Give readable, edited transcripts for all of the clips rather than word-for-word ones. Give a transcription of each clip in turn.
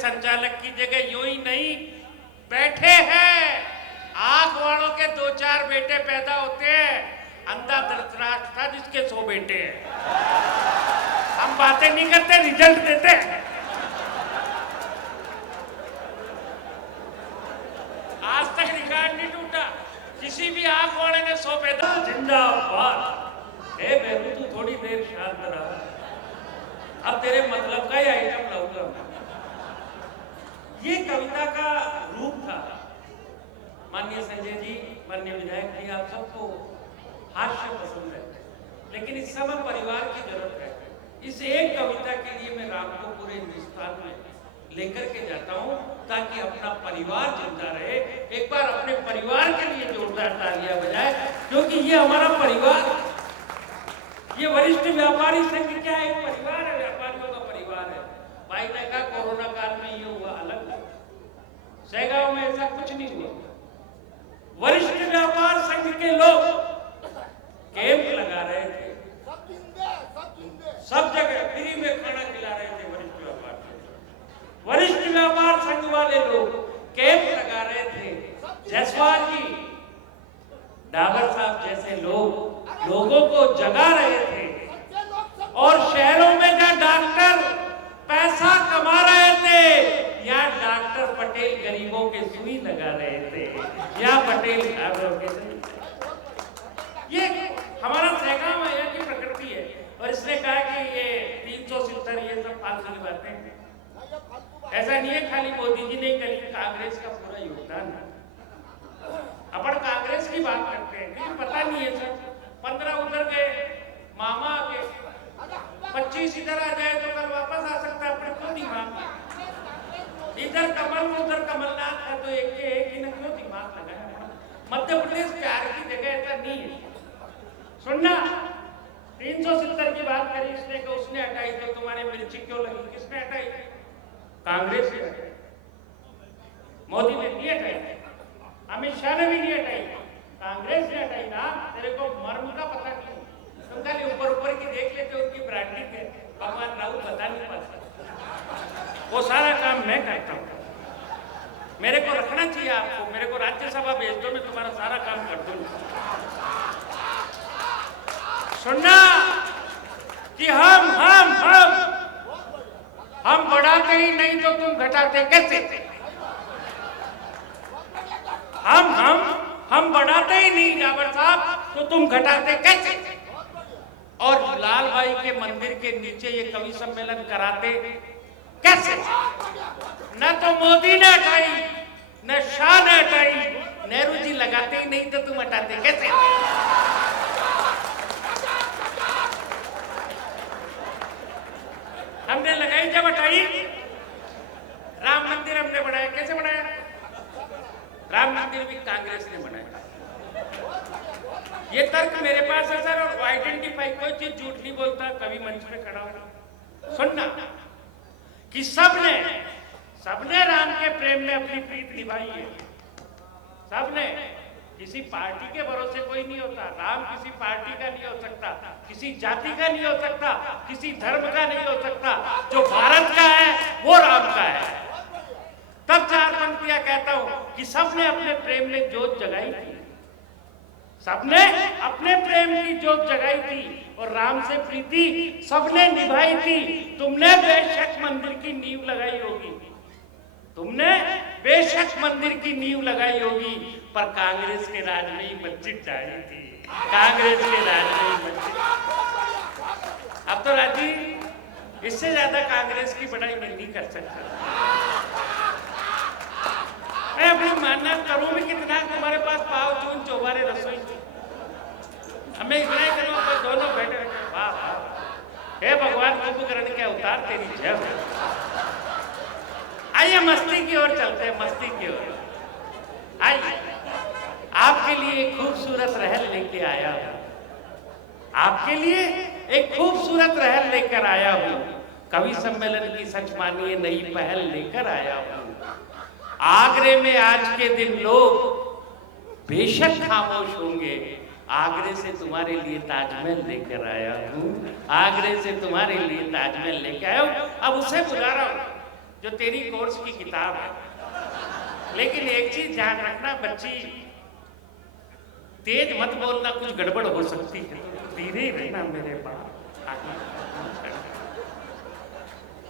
संचालक की जगह यूं ही नहीं बैठे हैं। आंख वालों के 2-4 बेटे पैदा होते हैं, अंधा धृतराष्ट्र था जिसके 100 बेटे हैं। हम बातें नहीं करते, रिजल्ट देते हैं। आज तक रिकॉर्ड नहीं टूटा, किसी भी आंख वाले ने 100 पैदा। जिंदाबाद। हे बेबू तू थोड़ी देर शांत रहा, अब तेरे मतलब का ही आइटम लाऊंगा। ये कविता का रूप था। माननीय संजय जी, माननीय विधायक जी, आप सबको हास्य पसंद है, लेकिन इस समय परिवार की जरूरत है। इस एक कविता के लिए मैं राम को पूरे हिंदुस्तान में लेकर के जाता हूं ताकि अपना परिवार जिंदा रहे। एक बार अपने परिवार के लिए जोरदार तालियां बजाए, क्योंकि ये हमारा परिवार, ये वरिष्ठ व्यापारी संघ क्या एक परिवार है, व्यापारियों का परिवार है। भाई ने कहा कोरोना काल में ये हुआ अलग, सहगांव में ऐसा कुछ नहीं हुआ। वरिष्ठ व्यापार संघ के लोग कैंप लगा रहे थे, सब जगह फ्री में खाना खिला रहे थे। वरिष्ठ व्यापार संघ वाले लोग कैंप लगा रहे थे। जायसवाल जी, डाबर साहब जैसे लोग लोगों को जगा रहे थे। और शहरों में जहाँ डॉक्टर पैसा कमा रहे थे, यहाँ डॉक्टर पटेल गरीबों के सुई लगा रहे थे। यहाँ पटेल ये हमारा सहगांव है, यहाँ की प्रकृति है। और इसने कहा कि ये 370 ये सब फालतू की बातें हैं। ऐसा नहीं है खाली मोदी जी ने करी, कांग्रेस का पूरा योगदान है। अपन कांग्रेस की बात करते हैं, लेकिन पता नहीं है सर, 15 उधर गए, मामा आ गए, 25 इधर आ जाए तो कल वापस आ सकता है। अपने क्यों दिमाग, इधर कमल उधर कमलनाथ है, तो एक के एक ही ने क्यों दिमाग लगाया। मध्य प्रदेश प्यार की जगह ऐसा नहीं है। सुनना, 370 की बात करी इसने कि उसने हटाई, तो तुम्हारे मिर्ची क्यों लगी? किसने हटाई? कांग्रेस ने हटाई। मोदी ने नहीं हटाई, अमित शाह ने भी नहीं हटाई, कांग्रेस ने हटाई ना। तेरे को मर्म का पता नहीं, तुम खाली ऊपर ऊपर की देख लेते, उनकी ब्रांडिंग है। भगवान राहुल बता नहीं पाता, वो सारा काम मैं करता हूँ। मेरे को रखना चाहिए आपको, मेरे को राज्यसभा भेज दो, मैं तुम्हारा सारा काम कर दूंगा। सुनना कि हम बढ़ाते ही नहीं तो तुम घटाते कैसे? हम बढ़ाते ही नहीं जाबर साहब, तो तुम घटाते कैसे? और लाल भाई के मंदिर के नीचे ये कवि सम्मेलन कराते कैसे? न तो मोदी ने हटाई, न शाह ने हटाई, नेहरू जी लगाते ही नहीं तो तुम हटाते कैसे? हमने लगाई जब हटाई। राम मंदिर हमने बनाया, कैसे बनाया? राम मंदिर भी कांग्रेस ने बनाया। ये तर्क मेरे पास है सर, और आइडेंटिफाई कोई चीज झूठ नहीं बोलता। कभी मंच में खड़ा हो सुनना कि सबने राम के प्रेम में अपनी प्रीत निभाई है। सबने, किसी पार्टी के भरोसे कोई नहीं होता। राम किसी पार्टी का नहीं हो सकता, किसी जाति का नहीं हो सकता, किसी धर्म का नहीं हो सकता। जो भारत का है वो राम का है। तब 4 पंक्तियां कहता हूं कि सबने अपने प्रेम में जोत जगाई थी, सबने अपने प्रेम की जोत जगाई थी, और राम से प्रीति सबने निभाई थी। तुमने बेशक मंदिर की नींव लगाई होगी, तुमने बेशक मंदिर की नींव लगाई होगी, पर कांग्रेस के राज में ही मस्जिद डाली थी। कांग्रेस के राज में ही मस्जिद। अब तो राजी, इससे ज्यादा कांग्रेस की बड़ाई मैं नहीं कर सकता। मैं अपनी मानना करूं भी कितना, तुम्हारे पास पाव चून चौबारे रसोई, हमें इतना ही करूं पर दोनों बैठे बैठे वाह वाह, हे भगवान कुंभकर्ण के अवतार तेरी जय हो। आइए मस्ती की ओर चलते हैं, मस्ती की ओर। आइए, आपके लिए एक खूबसूरत रहल लेके आया हूं, आपके लिए एक खूबसूरत रहल लेकर आया हूं। कवि सम्मेलन की सच मानिए नई पहल लेकर आया हूं। आगरे में आज के दिन लोग बेशक खामोश होंगे, आगरे से तुम्हारे लिए ताजमहल लेकर आया हूं। आगरे से तुम्हारे लिए ताजमहल लेकर आया हूं। अब उसे बुला रहा हूं जो तेरी कोर्स की किताब है। लेकिन एक चीज ध्यान रखना बच्ची, तेज मत बोलना, कुछ गड़बड़ हो सकती है, तो धीरे ही रहना मेरे बाप।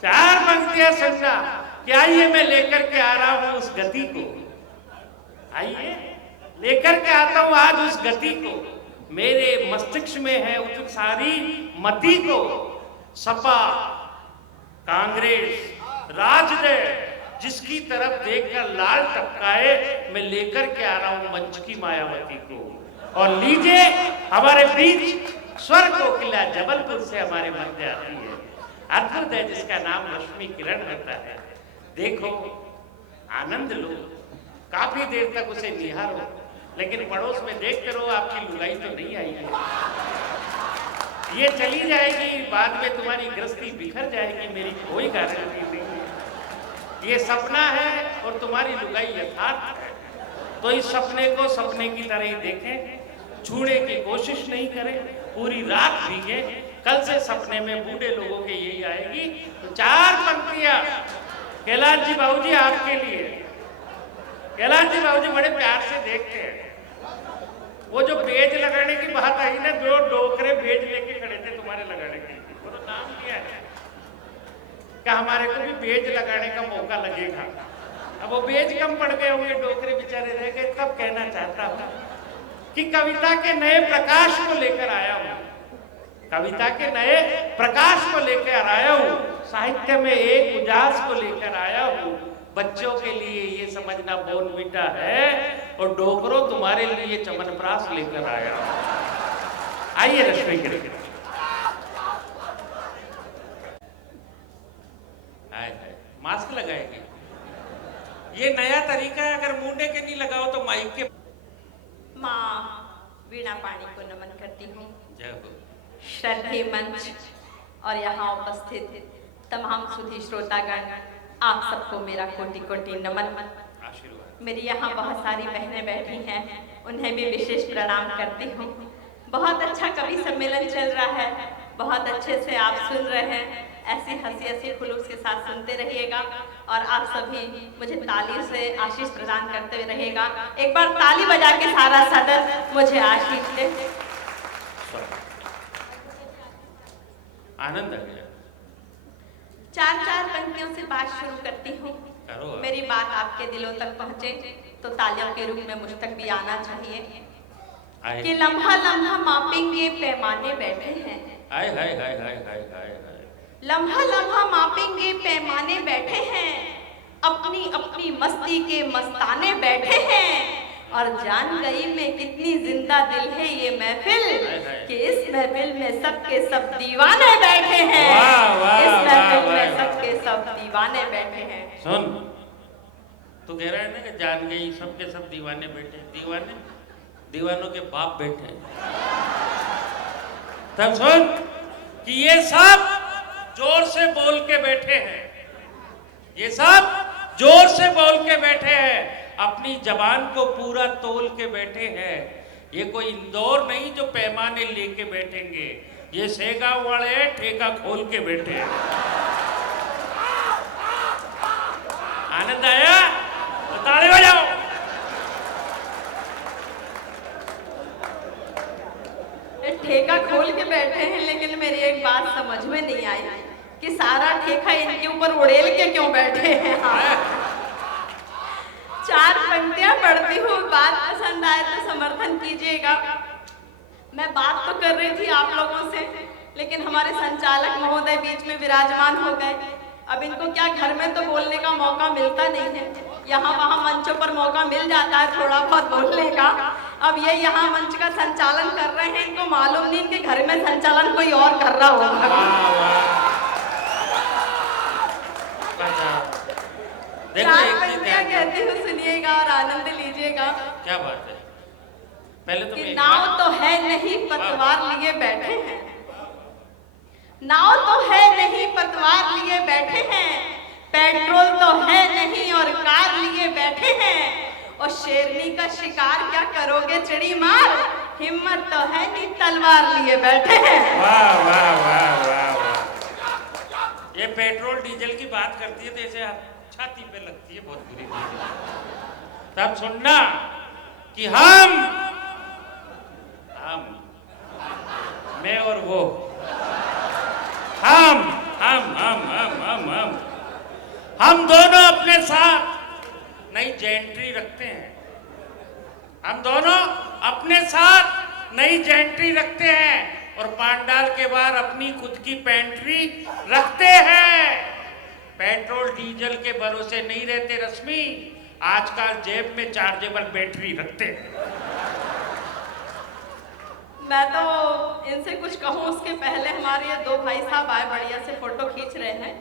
चार पंक्तियां सुनना कि आइए मैं लेकर के आ रहा हूं उस गति को, आइए लेकर के आता हूं आज उस गति को, मेरे मस्तिष्क में है उस सारी मति को, सपा कांग्रेस राजद जिसकी तरफ देखकर लाल टपकाए, मैं लेकर के आ रहा हूं मंच की मायावती को। और लीजिए हमारे बीच स्वर कोकिला जबलपुर से हमारे मध्य आती है, अद्भुत है, जिसका नाम रश्मि किरण होता है। देखो आनंद लो, काफी देर तक उसे निहारो, लेकिन पड़ोस में देखते रहो आपकी लुगाई तो नहीं आई है। ये चली जाएगी, बाद में तुम्हारी गृहस्थी बिखर जाएगी, मेरी कोई गारंटी नहीं है। ये सपना है और तुम्हारी लुगाई यथार्थ है, तो इस सपने को सपने की तरह ही देखें, छूने की कोशिश नहीं करें, पूरी रात भीगे। कल से सपने में बूढ़े लोगों के यही आएगी। तो चार पंक्तियां कैलाश जी बाबूजी आपके लिए। कैलाश जी बाबूजी बड़े प्यार से देखते हैं। वो जो बेज लगाने की बात आई ना, जो डोकरे बेज लेके खड़े थे तुम्हारे लगाने के, वो तो नाम लिया है कि हमारे को भी बेज लगाने का मौका लगेगा। अब वो बेज कम पड़ गए होंगे, डोकरे बेचारे रह गए। तब कहना चाहता हूं कि कविता के नए प्रकाश को लेकर आया हूं, कविता के नए प्रकाश को लेकर आया हूं, साहित्य में एक उजास को लेकर आया हूं। बच्चों के लिए ये समझना बोर्नविटा है और डोकरो तुम्हारे लिए चमनप्राश लेकर आया हूं। आइए रश्मि किरण। मास्क लगाएगी, ये नया तरीका है, अगर मुंडे के नहीं लगाओ तो माइक के। माँ वीणा पाणी को नमन करती हूँ। जय हो। श्रद्धेय मंच और यहाँ उपस्थित तमाम सुधी श्रोतागण, आप सबको मेरा कोटि कोटि नमन। आशीर्वाद। मेरी यहाँ बहुत सारी बहनें बैठी हैं, उन्हें भी विशेष प्रणाम करती हूँ। बहुत अच्छा कवि सम्मेलन चल रहा है, बहुत अच्छे से आप सुन रहे हैं, ऐसी हंसी हंसी खुलूस के साथ सुनते रहिएगा और आप सभी मुझे ताली से आशीष प्रदान करते हुए रहिएगा। एक बार ताली बजा के सारा सदन मुझे आशीष दे। आनंद आ गया। चार चार पंक्तियों से बात शुरू करती हूँ, मेरी बात आपके दिलों तक पहुँचे तो तालियों के रूप में मुझ तक भी आना चाहिए। कि लम्हा लम्हा मापेंगे पैमाने बैठे हैं, हाय हाय हाय हाय हाय हाय। लम्हा लम्हा मापेंगे पैमाने बैठे हैं, अपनी अपनी मस्ती के मस्ताने बैठे हैं। और जान गई मैं कितनी जिंदा दिल है ये महफिल, कि इस महफिल में सबके सब दीवाने बैठे हैं। इस महफिल में सबके सब दीवाने बैठे हैं। सुन, तू कह रहा है ना कि जान गई सबके सब दीवाने बैठे, दीवाने दीवानों के बाप बैठे। तब सुन कि ये सब जोर से बोल के बैठे हैं, ये सब जोर से बोल के बैठे हैं, अपनी जबान को पूरा तोल के बैठे हैं। ये कोई इंदौर नहीं जो पैमाने लेके बैठेंगे, ये सेगांव वाले ठेका खोल के बैठे हैं। आनंद आया तो ताली बजाओ। ठेका खोल के बैठे हैं, लेकिन मेरी एक बात समझ में नहीं आई कि सारा ठेका इनके ऊपर उड़ेल के क्यों बैठे हैं। चार पंक्तियां पढ़ती हूँ, बात पसंद आए तो समर्थन कीजिएगा। मैं बात तो कर रही थी आप लोगों से, लेकिन हमारे संचालक महोदय बीच में विराजमान हो गए। अब इनको क्या घर में तो बोलने का मौका मिलता नहीं है, यहाँ वहाँ मंचों पर मौका मिल जाता है थोड़ा बहुत बोलने का। अब ये यहाँ मंच का संचालन कर रहे हैं, इनको मालूम नहीं इनके घर में संचालन कोई और कर रहा होगा। कहती हूँ, सुनिएगा और आनंद लीजिएगा। क्या बात है। पहले तो नाव तो है नहीं पतवार लिए बैठे हैं, नाव तो है नहीं पतवार लिए बैठे हैं, पेट्रोल तो है नहीं और कार लिए बैठे हैं। और शेरनी का शिकार क्या करोगे चिड़ी मार, हिम्मत तो है नहीं तलवार लिए बैठे हैं। वाह वाह वाह वाह वाह, ये पेट्रोल डीजल की बात करती है तो ऐसे छाती पे लगती है बहुत बुरी चीज। तब सुनना कि हम मैं और वो हम दोनों अपने साथ नई जेंट्री रखते हैं। हम दोनों अपने साथ नई जेंट्री रखते हैं और पांडाल के बाहर अपनी खुद की पेंट्री रखते हैं। पेट्रोल डीजल के भरोसे नहीं रहते रश्मि, आजकल जेब में चार्जेबल बैटरी रखते हैं। मैं तो इनसे कुछ कहूँ उसके पहले हमारे ये दो भाई साहब आए, बढ़िया से फोटो खींच रहे हैं।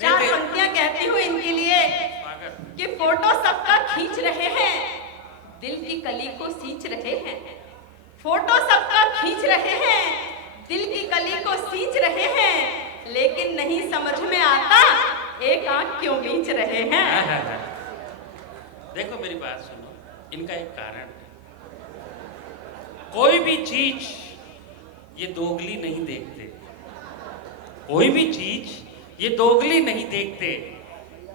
चार पंक्तियां कहती हूँ इनके लिए कि फोटो सबका खींच रहे हैं, दिल की कली को सींच रहे हैं। फोटो सबका खींच रहे हैं, दिल की कली को सींच रहे हैं, लेकिन नहीं समझ में आता एक आंख क्यों बींच रहे हैं। देखो मेरी बात सुनो, इनका एक कारण है। कोई भी चीज ये दोगली नहीं देखते, कोई भी चीज ये दोगली नहीं देखते।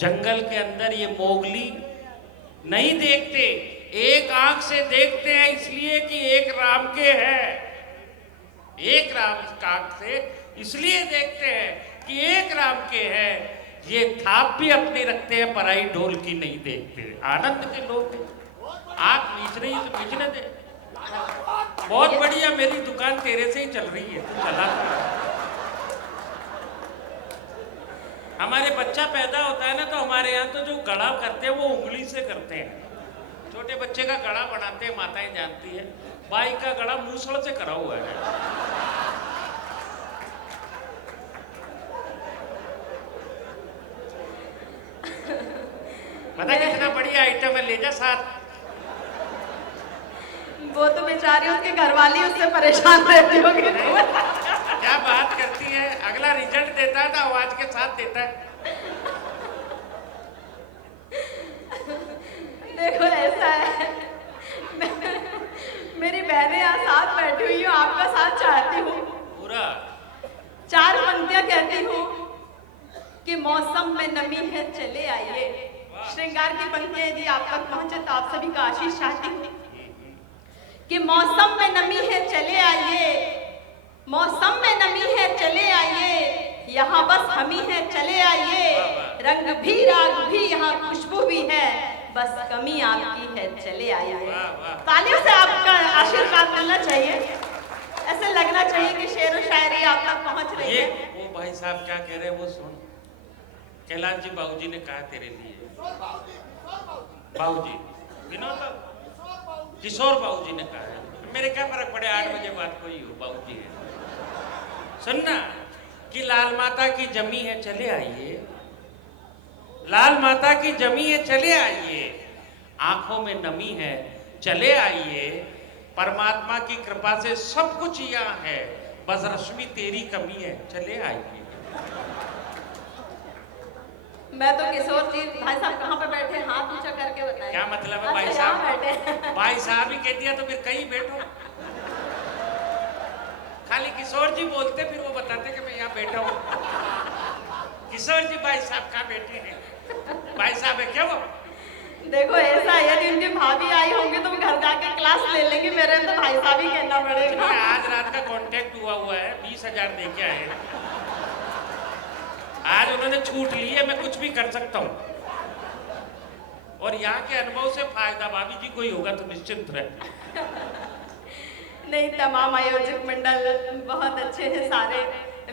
जंगल के अंदर ये मोगली नहीं देखते, एक आंख से देखते हैं इसलिए कि एक राम के है। एक राम आंख से इसलिए देखते हैं कि एक राम के है। ये थाप भी अपनी रखते हैं, पराई ढोल की नहीं देखते। आनंद के लोग आंख मीच रही है तो मीचने दे। बहुत बढ़िया, मेरी दुकान तेरे से ही चल रही है, तू चला। हमारे बच्चा पैदा होता है ना तो हमारे यहाँ तो जो गड़ा करते हैं वो उंगली से करते हैं। छोटे बच्चे का गड़ा बनाते हैं, माताएं जानती है। बाई का गड़ा मूसड़ से करा हुआ है। पता कितना बढ़िया आइटम है, ले जा साथ। वो तो बेचारी उसके घरवाली उससे परेशान रहती होगी। क्या बात करती है, अगला रिजल्ट देता है तो आवाज के साथ देता है। देखो ऐसा है, मेरी बहनें यहाँ साथ बैठी हुई हूँ, आपका साथ चाहती हूँ। पूरा चार पंक्तियां कहती हूँ कि मौसम में नमी है चले आइए। श्रृंगार की पंक्तियां यदि आप तक पहुंचे तो आप सभी का आशीष चाहती हूँ कि मौसम में नमी है चले आइए, मौसम में नमी है चले आइए, यहाँ बस हम ही है चले आइए। रंग भी राग भी यहाँ खुशबू भी है, बस कमी आपकी है चले आइए। तालियों से आपका आशीर्वाद मिलना चाहिए, ऐसे लगना चाहिए कि शेर व शायरी आप तक पहुंच रही है। वो भाई साहब क्या कह रहे हैं वो सुन। कैलाश जी बाबूजी ने कहा तेरे लिए, बाबूजी विनोद बाबू किशोर बाबूजी ने कहा है। मेरे क्या फर्क पड़े, 8 बजे बाद कोई हो, बाबूजी है। सुनना कि लाल माता की जमी है चले आइए, लाल माता की जमी है चले आइए, आंखों में नमी है चले आइए। परमात्मा की कृपा से सब कुछ यहाँ है, बस रश्मि तेरी कमी है चले आइए। मैं तो किशोर जी भाई साहब कहाँ पे बैठे, हाथ ऊंचा करके बताइए। क्या मतलब है भाई अच्छा, साहब? यहाँ बैठे। भाई साहब ही कह दिया तो फिर कहीं बैठो। खाली किशोर जी बोलते फिर वो बताते कि मैं यहाँ बैठा हूँ। किशोर जी भाई साहब कहाँ बैठे हैं? भाई साहब है क्या वो? देखो ऐसा है, यदि उनकी भाभी आई होंगे तो घर जाके क्लास ले लेंगे, मेरे तो भाई साहब ही कहना पड़ेगा। आज रात का कांटेक्ट हुआ है, 20,000 दे के आए। आज उन्होंने छूट ली है, मैं कुछ भी कर सकता हूँ। और यहाँ के अनुभव से फायदा भाभी जी कोई होगा तो निश्चिंत रहे। नहीं, तमाम आयोजक मंडल बहुत अच्छे हैं, सारे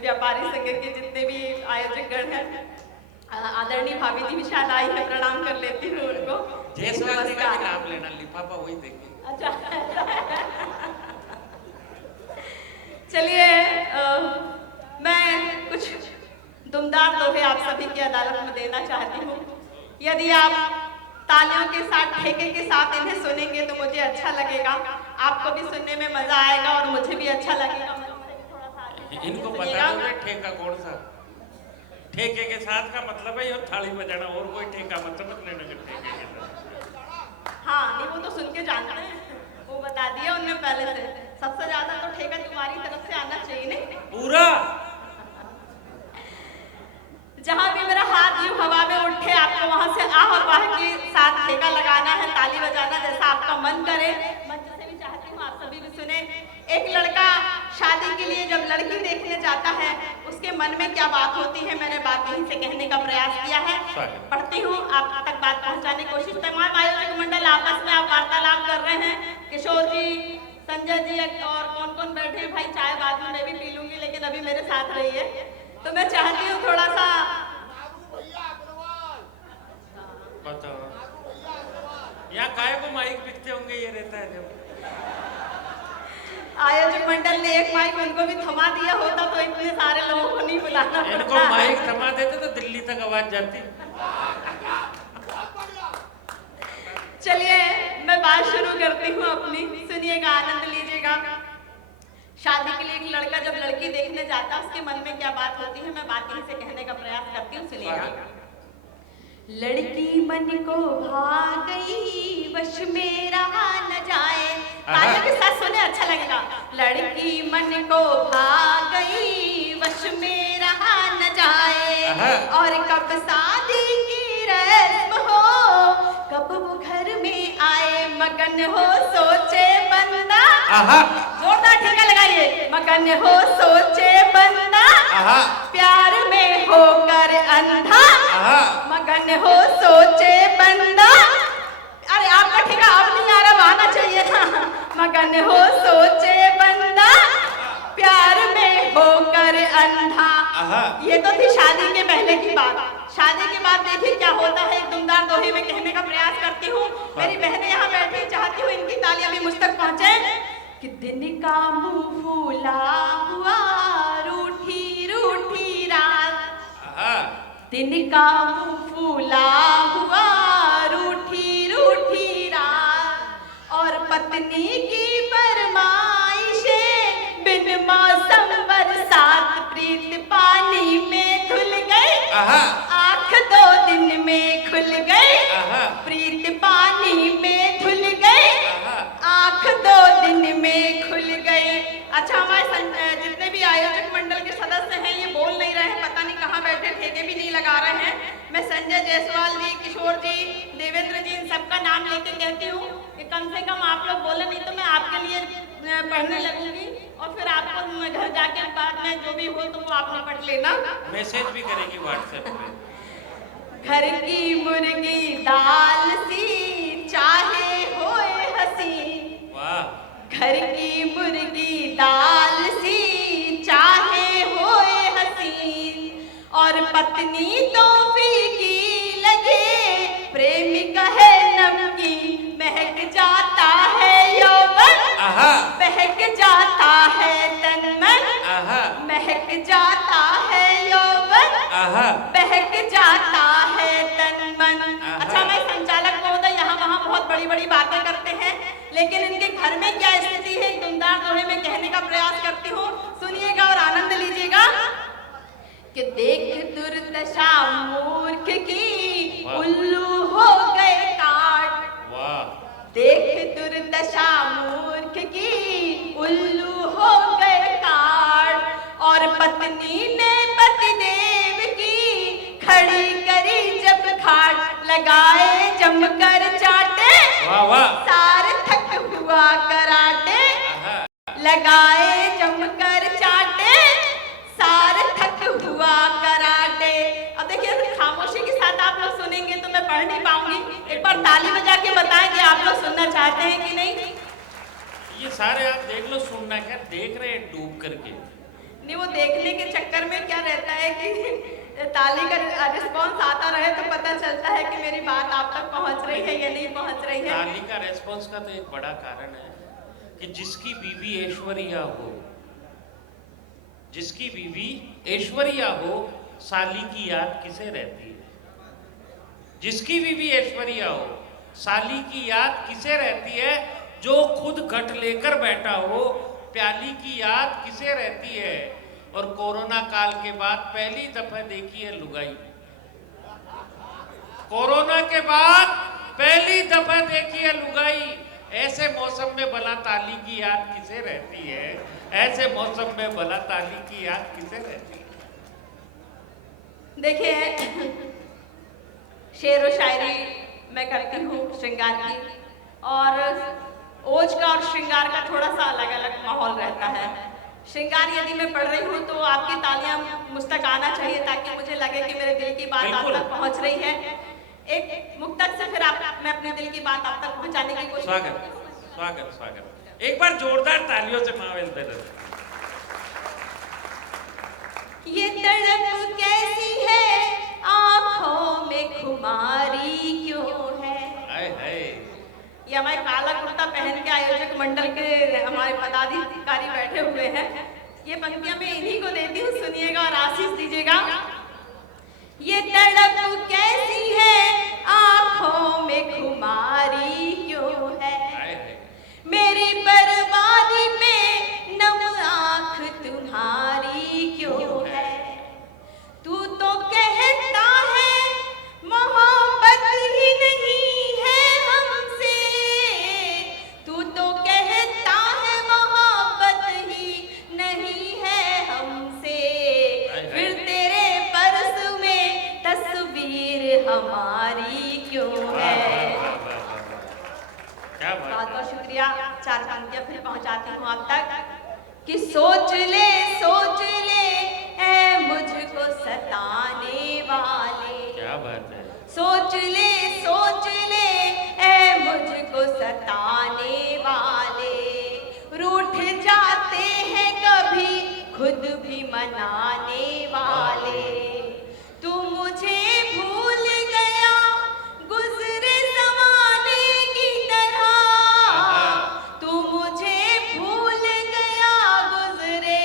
व्यापारी संघ के जितने भी आयोजक गण हैं। आदरणीय भाभी जी भी शायद आई है, प्रणाम कर लेती हूँ उनको। जयसवाल जी का भी नाम लेना, लिफाफा वही देंगे। अच्छा चलिए, मैं कुछ दुमदार दोहे आप सभी की अदालत में देना चाहती हूँ। यदि आप तालियों के साथ, ठेके के साथ इन्हें सुनेंगे तो मुझे अच्छा लगेगा, आपको भी सुनने में मजा आएगा और मुझे भी अच्छा लगेगा। इनको बता दो ठेका कौन सा? ठेके के साथ का मतलब है ये थाली बजाना, और कोई ठेका मतलब लेना के ठेके के साथ। हाँ नहीं, वो तो सुन के जानते हैं, वो बता दिया उनने पहले से। सबसे ज्यादा तो ठेका तुम्हारी तरफ से आना चाहिए। नहीं पूरा जहाँ भी मेरा हाथ यूं हवा में उठे आपको वहां से आह और वाह के साथ ठेका लगाना है, ताली बजाना, जैसा आपका मन करे। मंच से भी चाहती हूँ आप सभी भी सुने। एक लड़का शादी के लिए जब लड़की देखने जाता है उसके मन में क्या बात होती है, मैंने बात यहीं से कहने का प्रयास किया है। पढ़ती हूँ आप तक बात पहुँचाने की कोशिश। तमाम आयोजक मंडल आपस में आप वार्तालाप कर रहे हैं, किशोर जी, संजय जी और कौन कौन बैठे हैं भाई, चाय बाद में मैं भी पी लूंगी लेकिन अभी मेरे साथ रहिए। तो मैं चाहती हूँ थोड़ा सा यहाँ काय को माइक बिकते होंगे, ये रहता है जब आयोजक मंडल ने एक माइक उनको भी थमा दिया होता तो इतने सारे लोगों को नहीं बुलाना पड़ता। इनको माइक थमा देते तो दिल्ली तक आवाज जाती। चलिए मैं बात शुरू करती हूँ अपनी, सुनिएगा, आनंद लीजिएगा। शादी के लिए एक लड़का जब लड़की देखने जाता है उसके मन में क्या बात होती है, मैं बात यहीं से कहने का प्रयास करती हूँ, सुनिएगा। लड़की मन को भाग गई वश में रहा न जाए, तालियों के साथ सुने अच्छा लगेगा। लड़की मन को भाग गई वश में रहा न जाए, और कब शादी की रस्म हो, कब वो घर में आए, मगन हो सोचे बंदा, जोरदार ठेका लगाइए, मगन हो सोचे बंदा, प्यार में होकर अंधा, मगन हो सोचे बंदा। अरे आपका ठेका अब नहीं आ रहा, आना चाहिए था। मगन हो सोचे बंदा, प्यार में होकर अंधा। ये तो थी शादी के पहले की बात। शादी के बाद देखिए क्या होता है, एक दुमदार दोहे में कहने का प्रयास करती हूँ। मेरी बहनें यहाँ बैठी, चाहती हूँ इनकी तालियां भी मुझ तक पहुंचे। कि दिन का मुंह फूला हुआ, रूठी रूठी रात, दिन का मुंह फूला हुआ, रूठी रूठी रात, और पत्नी की फरमाइशें बिन मौसम बरसात, प्रीत पानी में धुल गई, आंख 2 दिन में खुल गई, प्रीत पानी में धुल गई, आंख 2 दिन में खुल गई। अच्छा, हमारे जितने भी आयोजक मंडल के सदस्य हैं ये बोल नहीं रहे हैं, पता नहीं कहाँ बैठे, ठेके भी नहीं लगा रहे हैं। मैं संजय जायसवाल जी, किशोर जी, देवेंद्र जी, इन सबका नाम लेके कहती हूँ कि कम से कम आप लोग बोले, नहीं तो मैं आपके लिए पढ़ने लगूंगी और फिर आपको घर जाके बाद में जो भी हो तो वो आपने पढ़ लेना। मैसेज भी करेगी व्हाट्सएप पे। घर की मुर्गी दाल सी चाहे होए हसी, वाह। घर की मुर्गी दाल सी चाहे होए हसी, और पत्नी तो फीकी लगे, प्रेमिक है नमकीन, महक जाता है यौवन, महक जाता है तन मन, महक जाता है यौवन, महक जाता है तन मन। अच्छा, मैं संचालक महोदय यहाँ वहाँ बहुत बड़ी बड़ी बातें करते हैं, लेकिन इनके घर में क्या स्थिति है एक दुमदार दोहे में कहने का प्रयास करती हूँ, सुनिएगा और आनंद लीजिएगा। कि देख दुर्दशा मूर्ख की, उल्लू हो गए काट, देख दुर्दशा मूर्ख की, उल्लू हो गए काट, और पत्नी ने पतिदेव की खड़ी करी जब खाट, लगाए जमकर चाटे, सार्थक हुआ कराटे, लगाए जमकर चाटे, सार्थक हुआ कराटे। अब देखिए खामोशी के साथ आप लोग सुनेंगे तो मैं पढ़ नहीं पाऊंगी, एक बार ताली बजा के बताएं कि आप लोग सुनना चाहते हैं कि नहीं। ये सारे आप देख लो, सुनना क्या, देख रहे हैं डूब करके। नहीं, वो देखने के चक्कर में क्या रहता है कि ताली का रिस्पॉन्स आता रहे तो पता चलता है कि मेरी बात आप तक पहुंच रही है या नहीं पहुंच रही है। ताली का रिस्पॉन्स का तो एक बड़ा कारण है कि जिसकी बीवी ऐश्वर्या हो, जिसकी बीवी ऐश्वर्या हो, साली की याद किसे रहती है? जिसकी बीवी ऐश्वर्या हो, साली की याद किसे रहती है? जो खुद घट लेकर बैठा हो, प्याली की याद किसे रहती है? और कोरोना काल के बाद पहली दफा देखी है लुगाई, कोरोना के बाद पहली दफा देखी है लुगाई। ऐसे मौसम में भला ताली की याद किसे रहती है? ऐसे मौसम में भला ताली की याद किसे रहती है? देखिए, शेर व शायरी मैं करती हूँ श्रृंगार की, और ओज का और श्रृंगार का थोड़ा सा अलग अलग माहौल रहता है। श्रृंगार यदि मैं पढ़ रही हूँ तो आपकी तालियां मुझ तक आना चाहिए, ताकि मुझे लगे कि मेरे दिल की बात आप तक पहुँच रही है। एक मुक्तक से फिर मैं अपने दिल की बात आप तक पहुँचाने की कोशिश। स्वागत स्वागत स्वागत, एक बार जोरदार तालियों से मावेल दे। ये तड़प कैसी है, आंखों में खुमारी क्यों है। ये हमारे काला कुर्ता पहन के आयोजक मंडल के हमारे पदाधिकारी बैठे हुए हैं। ये पंक्तियां मैं इन्हीं को देती हूँ, सुनिएगा और आशीष दीजिएगा। ये तड़प कैसी है, आंखों में खुमारी क्यों है, मेरी बर्बादी पे नम आंख तुम्हारी क्यों है। तू तो कहता है मोहब्बत ही नहीं है हमसे, तू तो कहता है मोहब्बत ही नहीं है हमसे, फिर तेरे पर्स में तस्वीर हमारी क्यों है। बहुत बहुत शुक्रिया। 4 पंक्तियां फिर पहुंचाती हूँ आप तक कि सोच ले ऐ मुझको सताने वाले। क्या बात है। सोच ले ऐ मुझको सताने वाले, रूठ जाते हैं कभी खुद भी मनाने वाले। तू मुझे भूल गया गुजरे जमाने की तरह, तू मुझे भूल गया गुजरे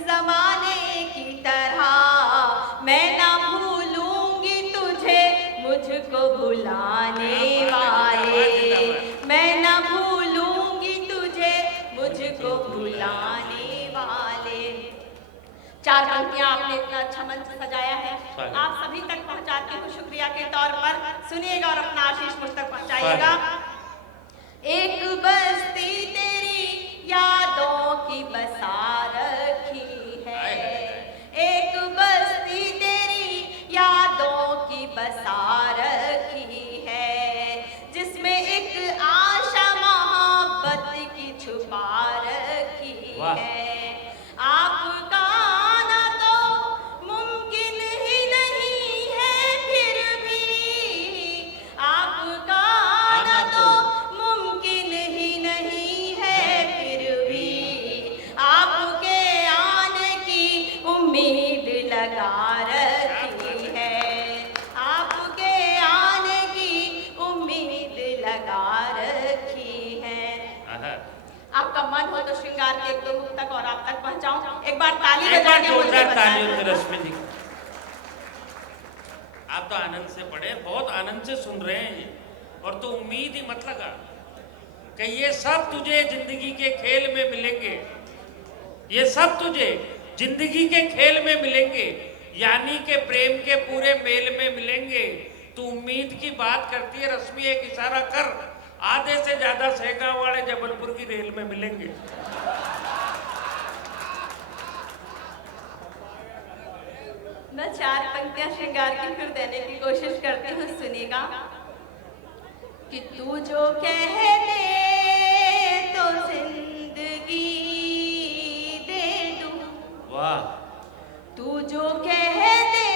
जमाने की तरह, मैं ना भूलूंगी तुझे मुझको भुलाने वाले, मैं ना भूलूंगी तुझे मुझको भुलाने वाले। 4 पंक्तियां आपने इतना अच्छा मंच सजाया है, आप सभी तक पहुंचाती हूँ शुक्रिया के तौर पर। सुनिएगा और अपना आशीष मुझ तक पहुंचाइएगा। एक बस्ती तेरी यादों की बसा रखी है, एक बस्ती तेरी यादों की बसा रखी है, जिसमें एक आशा मोहब्बत की छुपा रखी है। आपका आना तो मुमकिन ही नहीं है, फिर भी आपका आना तो मुमकिन ही नहीं है, फिर भी आपके आने की उम्मीद लगा रखी है, आपके आने की उम्मीद लगा रखी है। आपका मन हो तो श्रृंगार के 1-2 मुक्तक और आप तक पहुंचाऊं। एक बार ताली बजा के मुझे तालियों से रश्मि जी, आप तो आनंद से पढ़े, बहुत आनंद से सुन रहे हैं ये, और तो उम्मीद ही मत लगा कि ये सब तुझे जिंदगी के खेल में मिलेंगे, ये सब तुझे जिंदगी के खेल में मिलेंगे, यानी के प्रेम के पूरे मेल में मिलेंगे। तू उम्मीद की बात करती है रश्मि, एक इशारा कर, आधे से ज्यादा सहगांव वाले जबलपुर की रेल में मिलेंगे। मैं 4 पंक्तियां श्रृंगार की फिर देने की कोशिश करती हूँ, सुनिएगा। कि तू जो कह दे तो जिंदगी दे दूं, वाह। तू जो कह दे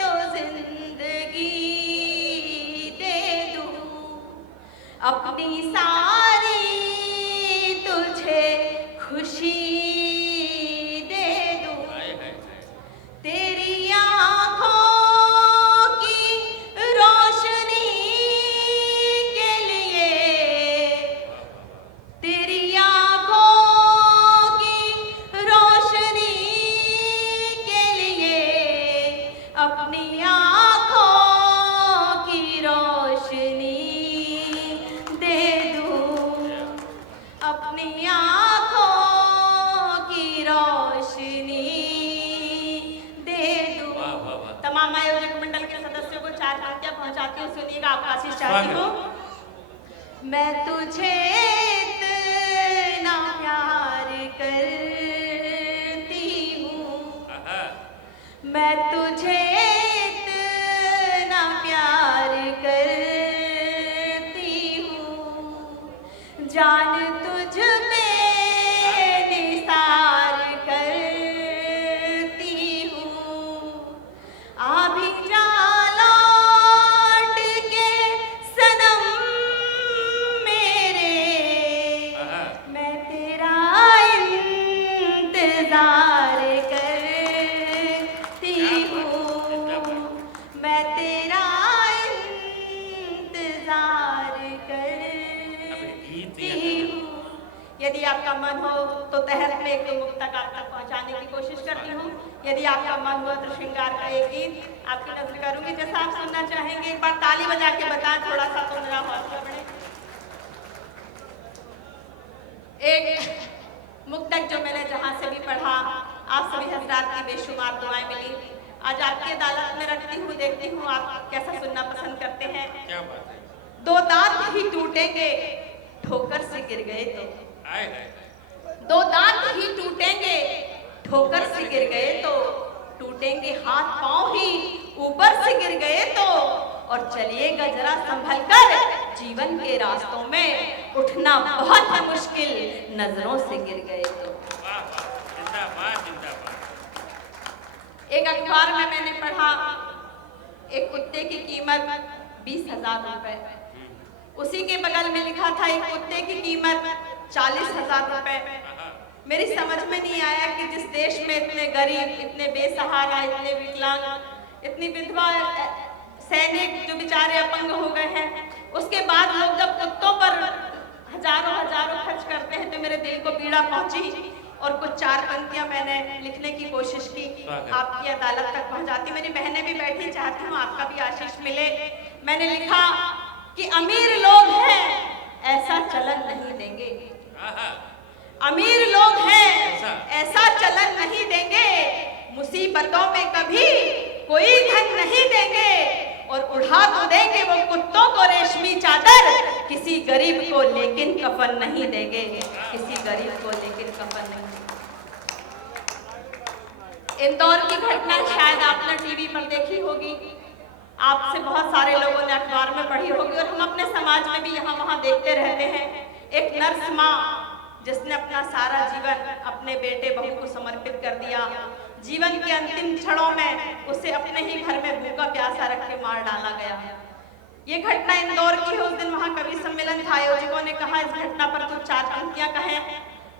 तो जिंदगी दे दूं, अपनी सारी तुझे खुशी दे दूं, तेरी आंखों की रोशनी के लिए, तेरी आंखों की रोशनी के लिए, अपनी आंखों की रोशनी दे दूं, अपनी आंखों की रोशनी दे दूं। तमाम आयोजक मंडल के सदस्यों को 4 पंक्तियां पहुंचाती हूँ, सुनिएगा, आपका आशीष चाहती हूँ। मैं तुझे इतना प्यार करती हूँ, मैं तुझे जान तुझ पे निसार करती हूँ, अभी जा लौट के सनम मेरे, मैं तेरा इंतजार करती हूँ, मैं तेरा इंतजार करती हूँ। यदि आपका मन हो तो तहत में एक मुक्तक आप तक पहुंचाने की कोशिश करती हूँ। यदि आपका मन हुआ तो श्रृंगार का एक गीत आपकी नजर करूंगी, जैसा आप सुनना चाहेंगे। एक बार ताली बजा के बताएं थोड़ा सा तो मेरा हौसला बढ़े। एक मुक्तक जो मैंने जहां से भी पढ़ा, आप सभी हजरात की बेशुमार दुआएं मिली। आज आपकी अदालत में रखती हूँ, देखती हूँ आप कैसा सुनना पसंद करते हैं। क्या बात है? दो दांत ही टूटेंगे ठोकर से गिर गए तो, दो दांत ही टूटेंगे ठोकर से गिर गए तो, टूटेंगे हाथ पांव ही ऊपर से गिर गए तो, और चलिएगा जरा संभल कर जीवन के रास्तों में, उठना बहुत है मुश्किल नजरों से गिर गए तो। वाह वाह, जिंदाबाद जिंदाबाद। एक अखबार में मैंने पढ़ा एक कुत्ते की कीमत 20,000 रुपए, उसी के बगल में लिखा था एक कुत्ते की कीमत 40,000 रुपए। मेरी समझ में नहीं आया कि जिस देश में इतने गरीब, इतने बेसहारा, इतने विकलांग, इतनी विधवा सैनिक जो बेचारे अपंग हो गए हैं, उसके बाद लोग जब कुत्तों पर हजारों हजारों खर्च करते हैं तो मेरे दिल को पीड़ा पहुंची और कुछ 4 पंक्तियां मैंने लिखने की कोशिश की, आपकी अदालत तक पहुंचाती। मेरी बहनें भी बैठी, चाहती हूँ आपका भी आशीष मिले। मैंने लिखा कि अमीर लोग हैं ऐसा चलन नहीं देंगे, अमीर लोग हैं ऐसा चलन नहीं देंगे, मुसीबतों में कभी कोई धन नहीं देंगे, और उड़ा तो देंगे वो कुत्तों को रेशमी चादर, किसी गरीब को लेकिन कफन नहीं देंगे, किसी गरीब को लेकिन कफन नहीं देंगे। इंदौर की घटना शायद आपने टीवी पर देखी होगी, आपसे बहुत सारे लोगों ने अखबार में पढ़ी होगी, और हम अपने समाज में भी यहाँ वहाँ देखते रहते हैं। एक नर्स माँ जिसने अपना सारा जीवन अपने बेटे बहू को समर्पित कर दिया, जीवन के अंतिम क्षणों में उसे अपने ही घर में भूखा प्यासा रख के मार डाला गया। ये घटना इंदौर की है। उस दिन वहाँ कवि सम्मेलन था, आयोजकों ने कहा इस घटना पर कुछ 4 पंक्तियां कहें।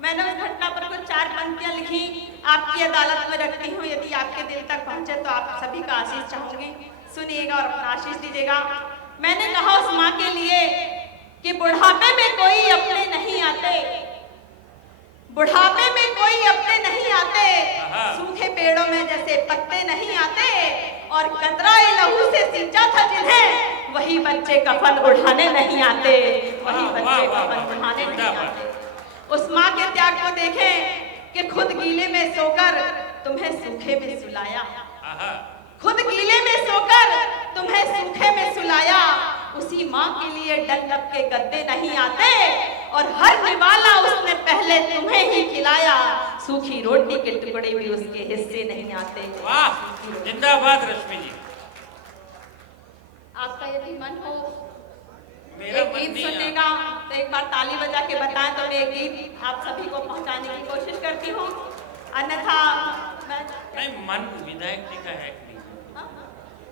मैंने उस घटना पर कुछ 4 पंक्तियां लिखी, आपकी अदालत में रखती हूँ। यदि आपके दिल तक पहुंचे तो आप सभी का आशीष चाहूंगी, सुनिएगा और अपना आशीष दीजिएगा। मैंने कहा उस माँ के लिए कि बुढ़ापे में कोई अपने नहीं आते, बुढ़ापे में कोई अपने नहीं आते, सूखे पेड़ों में जैसे पत्ते नहीं आते, और कतराए लहू से सींचा था जिन्हें, वही बच्चे कफन उठाने नहीं आते, वही बच्चे कफन उठाने नहीं आते। उस माँ के त्याग को देखें कि खुद गीले में सोकर तुम्हें सूखे में सुलाया, खुद गीले में सोकर तुम्हें सूखे में सुलाया, उसी माँ के लिए डंडक के गद्दे नहीं आते, और हर निवाला उसने पहले तुम्हें ही खिलाया, सूखी रोटी के टुकड़े भी उसके हिस्से नहीं आते। वाह, जिंदाबाद रश्मि जी। आपका यदि मन हो मेरा एक गीत सुनने का तो एक बार ताली बजा के बताएं तो मैं एक गीत आप सभी को पहुंचाने की कोशिश करती हूँ, अन्यथा नहीं। मन विधायक जी का है कि नहीं?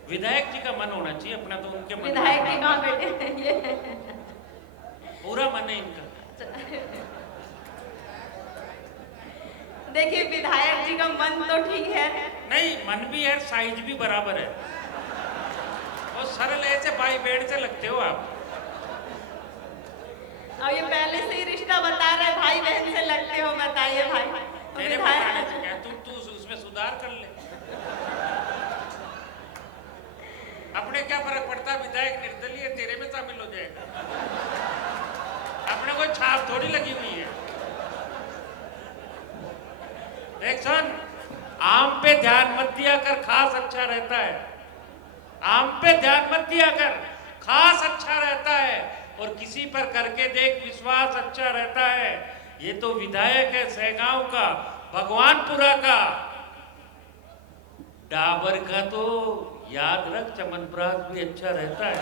विधायक जी का मन होना चाहिए अपना, तो उनके मन विधायक जी कहाँ बैठे हैं? ये पूरा मन है इनका। देखिए विधायक जी का मन तो ठीक है, नहीं मन भी है, साइज भी बराबर है, और सरल ऐसे भाई बेड़ से लगते हो आप। अब ये पहले से ही रिश्ता बता रहे भाई बहन से लगते हो, बताइए भाई। तेरे बताने से क्या, तू उसमें सुधार कर ले। अपने क्या फर्क पड़ता, विधायक निर्दलीय है, तेरे में शामिल हो जाएगा। अपने कोई छाप थोड़ी लगी हुई है। देख सुन, आम पे ध्यान मत दिया कर, खास अच्छा रहता है। आम पे ध्यान मत दिया कर, खास अच्छा रहता है, और किसी पर करके देख, विश्वास अच्छा रहता है। ये तो विधायक है सहगांव का, भगवानपुरा का। डाबर का तो याद रख, चमनप्रास भी अच्छा रहता है।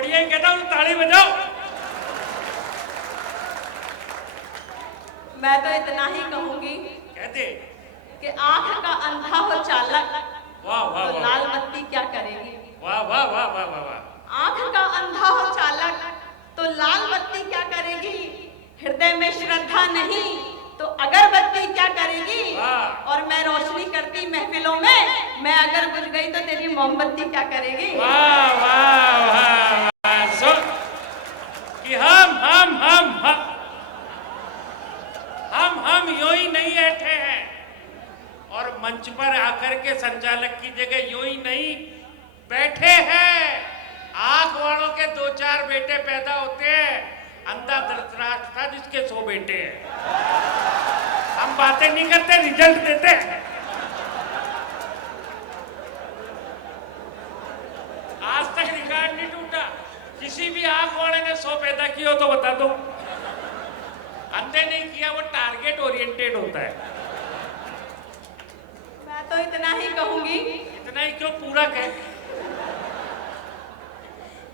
बढ़िया ही कहता हूँ, ताली बजाओ। मैं तो इतना ही कहूंगी कहते कि आंख का अंधा हो चालक वाह वाह तो वाह लाल बत्ती क्या करेगी। वाह वाह वाह वाह वाह वाह। आंख का अंधा हो चालक तो लाल बत्ती क्या करेगी। हृदय में श्रद्धा नहीं तो अगरबत्ती क्या करेगी। वाह। और मैं रोशनी करती महफिलों में, मैं अगर बुझ गई तो तेरी मोमबत्ती क्या करेगी। वाह वाह वाह वाह। सो कि हम यूं ही नहीं बैठे हैं और मंच पर आकर के संचालक की जगह यूं ही नहीं बैठे हैं। आंख वालों के 2-4 बेटे पैदा होते हैं, अंधा धृतराष्ट्र था जिसके 100 बेटे हैं। हम बातें नहीं करते, रिजल्ट देते हैं। आज तक रिकॉर्ड नहीं टूटा। किसी भी आंख वाले ने 100 पैदा किया हो तो बता दो। अंधे नहीं किया, वो टारगेट ओरिएंटेड होता है। मैं तो इतना ही कहूंगी, इतना ही क्यों, पूरा कह।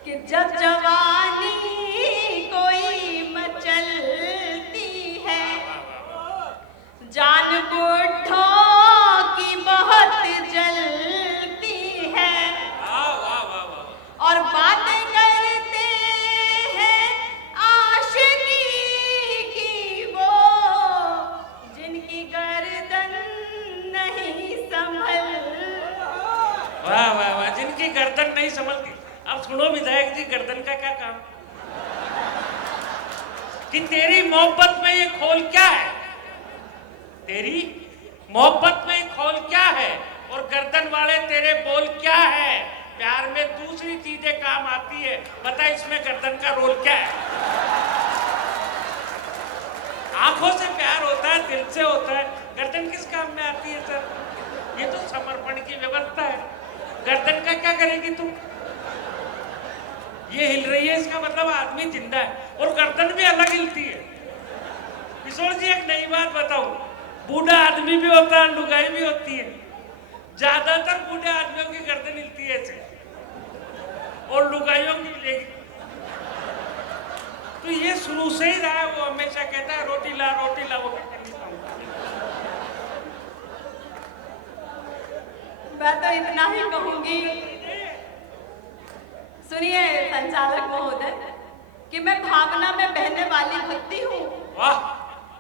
कि जब जवानी कोई मचलती है, जान बुढ़ों की बहुत जलती है। वाह वाह वाह वाह। और बातें करते हैं आशिकी की वो, जिनकी गर्दन नहीं संभल। वाह वाह वाह, जिनकी गर्दन नहीं संभलती। अब सुनो विधायक जी, गर्दन का क्या काम कि तेरी मोहब्बत में ये खोल क्या है। तेरी मोहब्बत में ये खोल क्या है और गर्दन वाले तेरे बोल क्या है। प्यार में दूसरी चीजें काम आती है, बता इसमें गर्दन का रोल क्या है। आंखों से प्यार होता है, दिल से होता है, गर्दन किस काम में आती है सर। ये तो समर्पण की व्यवस्था है। गर्दन का क्या करेगी तू। ये हिल रही है, इसका मतलब आदमी जिंदा है, और गर्दन भी अलग हिलती है। किशोर जी एक नई बात बताऊं, बूढ़ा आदमी भी होता है, लुगाई भी होती है। ज्यादातर बूढ़े आदमियों की गर्दन हिलती है ऐसे, और लुगाइयों की हिलेगी। तो ये शुरू से ही रहा है। वो हमेशा कहता है रोटी ला, वो करके नहीं खाऊंगा। मैं तो इतना ही कहूंगी, सुनिए संचालक महोदय, कि मैं भावना में बहने वाली भक्ति हूँ। वाह।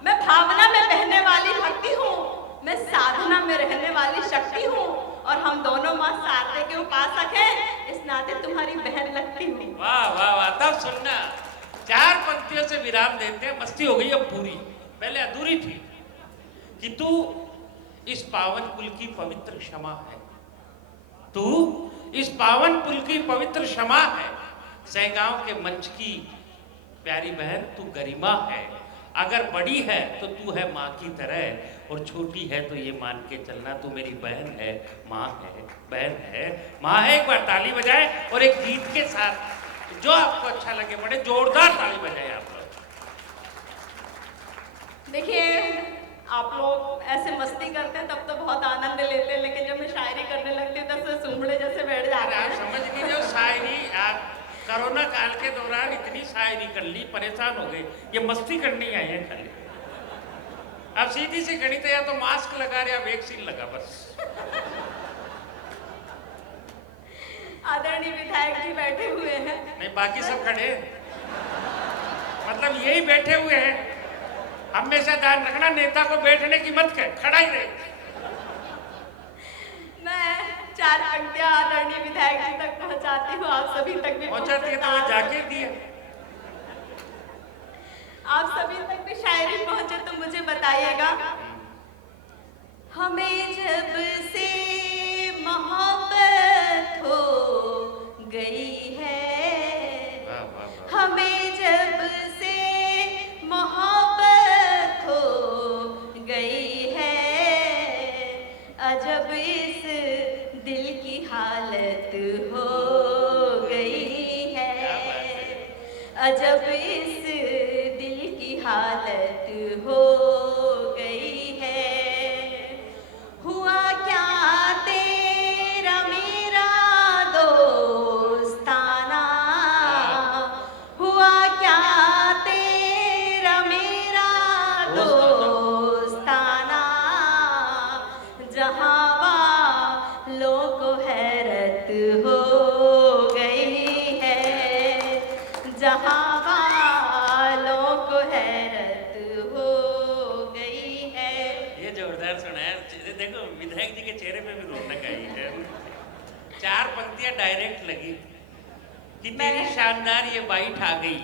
मैं भावना में बहने वाली भक्ति हूँ, मैं साधना में रहने वाली शक्ति हूँ, और हम दोनों माँ शारदे के उपासक हैं, इस नाते तुम्हारी बहन लगती हूँ। वाह वाह वाह। तब सुनना, 4 पंक्तियों से विराम देते हैं। मस्ती हो गई अब पूरी, पहले अधूरी थी कि तू इस पावन कुल की पवित्र क्षमा है। तू इस पावन कुल की पवित्र क्षमा है। सहगांव के मंच की प्यारी बहन तू गरिमा है। अगर बड़ी है तो तू है माँ की तरह, और छोटी है तो ये मान के चलना तू मेरी बहन है, माँ है, बहन है, माँ है। एक बार ताली बजाए और एक गीत के साथ जो आपको अच्छा लगे बड़े जोरदार ताली बजाए आप लोग। देखिए आप लोग ऐसे मस्ती करते हैं तब तो बहुत आनंद लेते हैं, लेकिन जब मैं शायरी करने लगती हूँ तो सुंबड़े जैसे बैठ जाते आप हैं। समझ लीजिए शायरी, आप कोरोना काल के दौरान इतनी शायरी कर ली, परेशान हो गए। ये मस्ती करने आई है खाली। अब सीधी सी गणित है, या तो मास्क लगा रहे या वैक्सीन लगा, बस। आदरणीय विधायक जी बैठे हुए हैं। नहीं, बाकी सब खड़े हैं। मतलब यही बैठे हुए हैं। हमेशा ध्यान रखना, नेता को बैठने की मत कह, खड़ा ही रहे। मैं 4 पंक्तियां आदरणीय विधायक जी तक पहुंचाती हूँ, आप सभी तक भी पहुंचाती है तो वो जाके दिए। आप सभी तक भी शायरी पहुंचे तो मुझे बताइएगा। हमें जब से मोहब्बत हो गई है, हमें जब से मोहब्बत हो गई है, अजब इस दिल की हालत हो गई है, अजब इस दिल की हालत हो गई है। हुआ क्या तेरा मेरा दोस्ताना, लोग को हैरत हो गई है, जहाँ वालों को हैरत हो गई है। ये जोरदार सुना है। देखो विधायक जी के चेहरे पे भी रौनक आई है। 4 पंक्तियां डायरेक्ट लगी कि तेरी शानदार ये बाइट आ गई,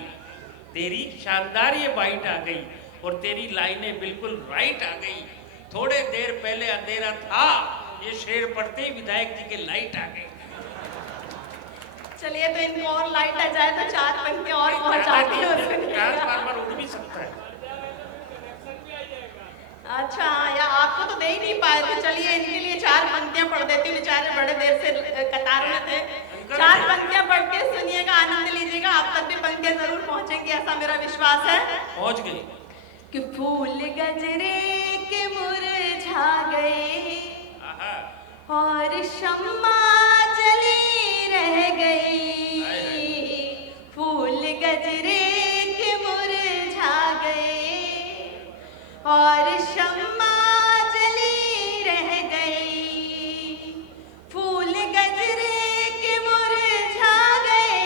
तेरी शानदार ये बाइट आ गई और तेरी लाइनें बिल्कुल राइट आ गई। थोड़े देर पहले अंधेरा था, ये शेर पढ़ते ही विधायक जी की लाइट आ गई। चलिए तो इनको और लाइट आ जाए तो 4 पंक्तियां और पहुंचाती है। ट्रांसफार्मर उड़ भी सकता है। अच्छा, या आपको तो दे ही नहीं पाए थे। चलिए इनके लिए 4 पंक्तियां पढ़ देती हूँ, बेचारे बड़े देर से कतार में थे। 4 पंक्तियां पढ़ के सुनिएगा, आनंद लीजिएगा। आप तक भी पंक्तियां जरूर पहुंचेंगी, ऐसा मेरा विश्वास है। पहुंच गई। कि फूल गजरे के मुरझा गए और शम्मा जली रह गई। फूल गजरे के मुरझा गए और शम्मा जली रह गई। फूल गजरे के मुरझा गए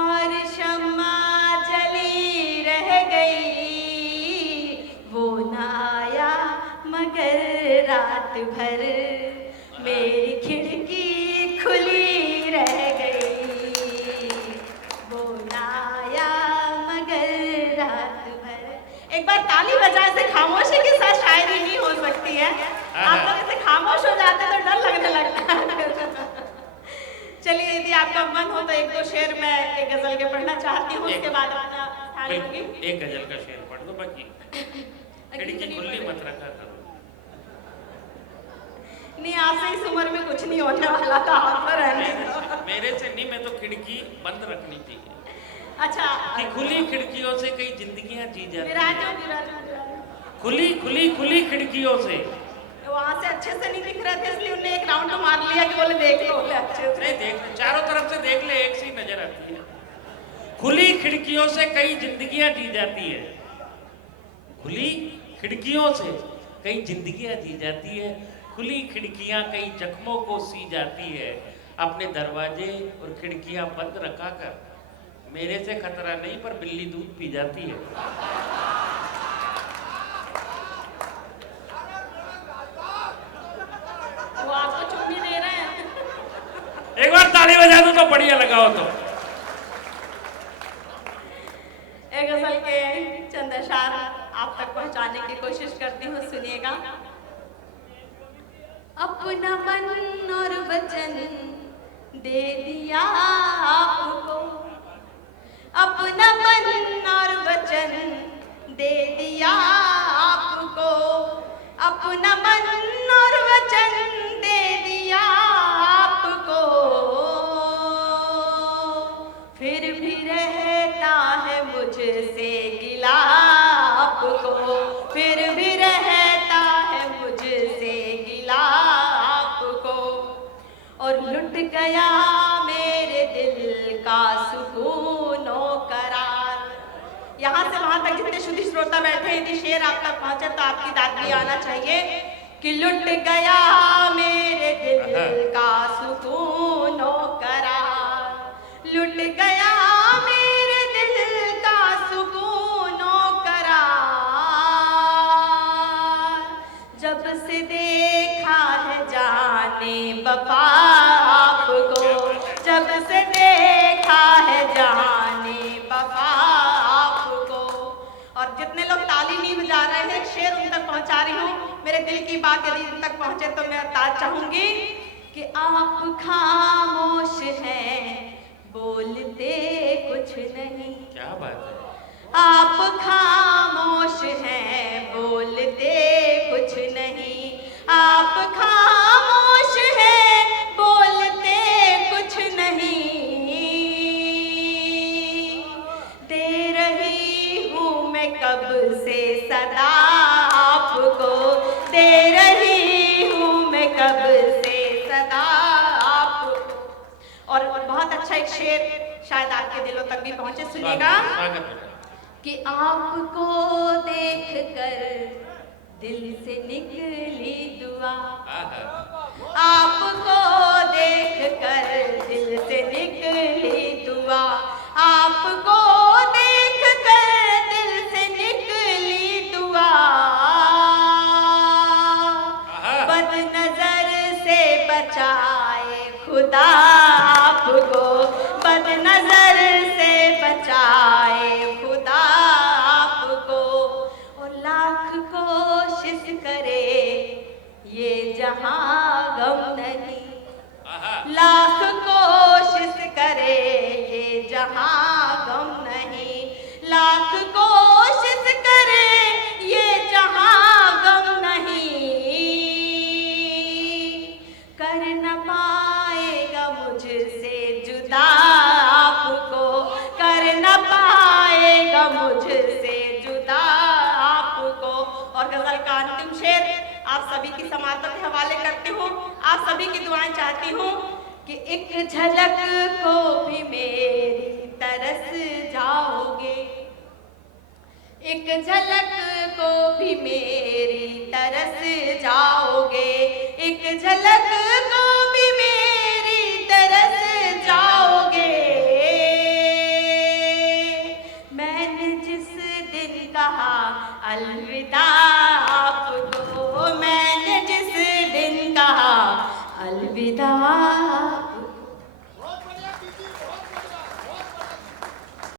और शम्मा जली रह गई। वो ना आया मगर रात भर मेरी खिड़की खुली रह गई। वो ना आया मगर रात भर। एक बार ताली बजाए से खामोशी के साथ शायरी नहीं हो सकती है। आप लोग ऐसे खामोश हो जाते तो डर लगने लगता है। चलिए यदि आपका मन हो तो 1-2 शेर मैं एक गजल के पढ़ना चाहती हूँ, उसके बाद अपना स्थान लूंगी। एक गजल का शेर पढ़ दो, बाकी खिड़की खुली मत रखा करो। नहीं, आपसे इस उम्र में कुछ नहीं होने वाला था, आप पर रहने दो। मेरे से नहीं, मैं तो खिड़की बंद रखनी चाहिए। अच्छा, कि खुली खिड़कियों से कई जिंदगियां जी जाती विराजो। खुली खिड़कियों से। वहाँ से अच्छे से नहीं दिख रहे थे, इसलिए उन्हें एक राउंड मार लिया कि बोले देख लो, बोले अच्छे से। नहीं देख, चारों तरफ से देख ले, एक सी नजर आती है। खुली खिड़कियों से कई जिंदगियां जी जाती है। खुली खिड़कियों से कई जिंदगियां जी जाती है। खुली खिड़कियां कई जख्मों को सी जाती है। अपने दरवाजे और खिड़कियां बंद रखा कर, मेरे से खतरा नहीं पर बिल्ली दूध पी जाती है। वो आपको चुप्पी दे रहे हैं। एक बार ताली बजा दो तो बढ़िया लगाओ तो। एक गजल के चंद अशार आप तक पहुंचाने की कोशिश करती हूँ, सुनिएगा। अपना मन और वचन दे दिया आपको, अपना मन और वचन दे दिया आपको, अपना मन और वचन दे दिया आपको। फिर भी रहता है मुझसे गिला आपको, फिर भी रहता है मुझसे गिला आपको। और लुट गया मेरे दिल का सुकून और करार। यहाँ से वहां तक जितने शुद्ध श्रोता बैठे, यदि शेर आप तक पहुंचे तो आपकी दाद भी आना चाहिए। कि लुट गया मेरे दिल का सुकून और करार, लुट गया मेरे दिल का सुकून और करार। जब से देखा है जाने वफा आपको, जब से देखा है जाने वफा आपको। और जितने लोग ताली नहीं बजा रहे हैं, एक शेर उन तक पहुंचा रही हूँ। मेरे दिल की बात यदि उन तक पहुंचे तो मैं ताज चाहूंगी कि आप खामोश हैं, बोलते कुछ नहीं। क्या बात है। आप खामोश हैं, बोलते कुछ नहीं। आप खामोश हैं, बोलते कुछ नहीं। दे रही हूँ मैं कब से सदा आपको, दे रही हूँ मैं कब से सदा आपको। और बहुत अच्छा एक शेर शायद आपके दिलों तक भी पहुंचे, सुनिएगा। कि आपको देखकर दिल से निकली दुआ, बचाए खुदा आपको, बदनजर से बचाए खुदा आपको। और लाख कोशिश करे ये जहां गम नहीं, लाख कोशिश करे ये जहां गम नहीं, लाख कोशिश करे ये जहां गम नहीं, कर न पाएगा मुझसे जुदा आपको, कर न पाएगा मुझसे जुदा आपको। और गजल का अंतिम शेर आप सभी की समातों के हवाले करती हूँ, आप सभी की दुआएं चाहती हूँ कि एक झलक को भी मेरी तरस जाओगे, एक झलक को भी मेरी तरस जाओगे, एक झलक को भी मेरी तरस जाओगे। मैंने जिस दिन कहा अलविदा आपको, मैंने जिस दिन कहा अलविदा